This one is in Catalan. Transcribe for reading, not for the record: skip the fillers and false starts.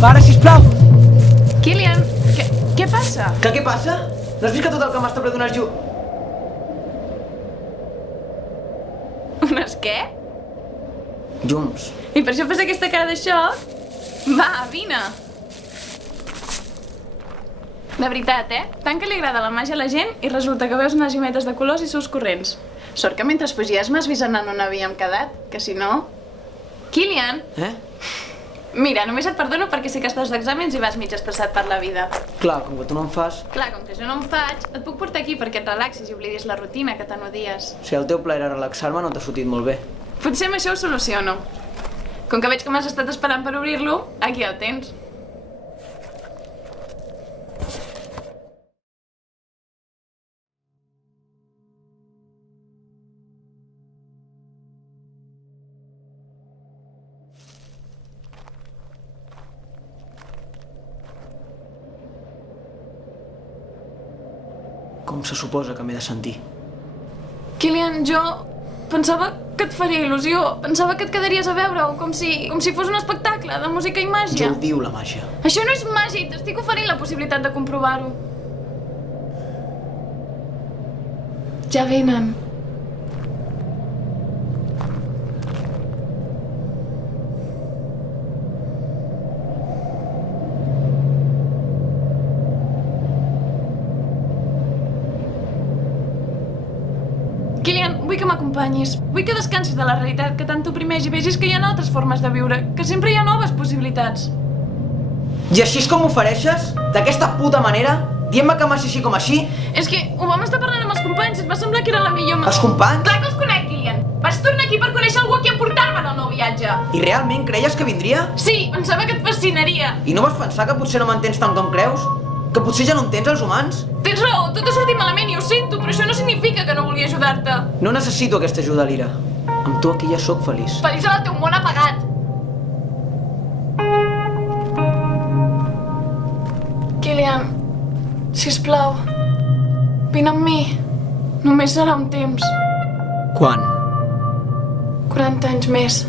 Para, sisplau! Kilian, què passa? Que què passa? No has vist que tot el que m'està ple d'unes Unes què? llums? I per això fas aquesta cara de xoc? Va, vine! De veritat, Tant que li agrada la màgia a la gent i resulta que veus unes llumetes de colors i seus corrents. Sort que mentre fugies m'has vist anant on havíem quedat, que si no... Kilian! Mira, només et perdono perquè sé que estàs d'exàmens i vas mig estressat per la vida. Clar, com que tu no em fas... Clar, com que jo no em faig, et puc portar aquí perquè et relaxis i oblidis la rutina que tant odies. Si el teu pla era relaxar-me, no t'ha sortit molt bé. Potser amb això ho soluciono. Com que veig que m'has estat esperant per obrir-lo, aquí el tens. Com se suposa que m'he de sentir? Kilian, jo pensava que et faria il·lusió. Pensava que et quedaries a veure-ho, com si fos un espectacle de música i màgia. Jo odio la màgia. Això no és màgic, t'estic oferint la possibilitat de comprovar-ho. Ja venen. Kilian, vull que m'acompanyis. Vull que descansis de la realitat que tant t'oprimeix i vegis que hi ha altres formes de viure, que sempre hi ha noves possibilitats. I així és com m'ofereixes? D'aquesta puta manera? Dient-me que m'has així com així? És que ho vam estar parlant amb els companys, et va semblar que era la millor... Els companys? Clar que els conec, Kilian. Vaig tornar aquí per conèixer algú a qui emportar-me en el nou viatge. I realment creies que vindria? Sí, pensava que et fascinaria. I no vas pensar que potser no m'entens tant com creus? Que potser ja no entens els humans? Tens raó, tot ha sortit malament i ho sento, però això no significa que no vulgui ajudar-te. No necessito aquesta ajuda, Lira. Amb tu aquí ja sóc feliç. Feliç en el teu món apagat. Kilian, sisplau, vine amb mi. Només serà un temps. Quan? 40 anys més.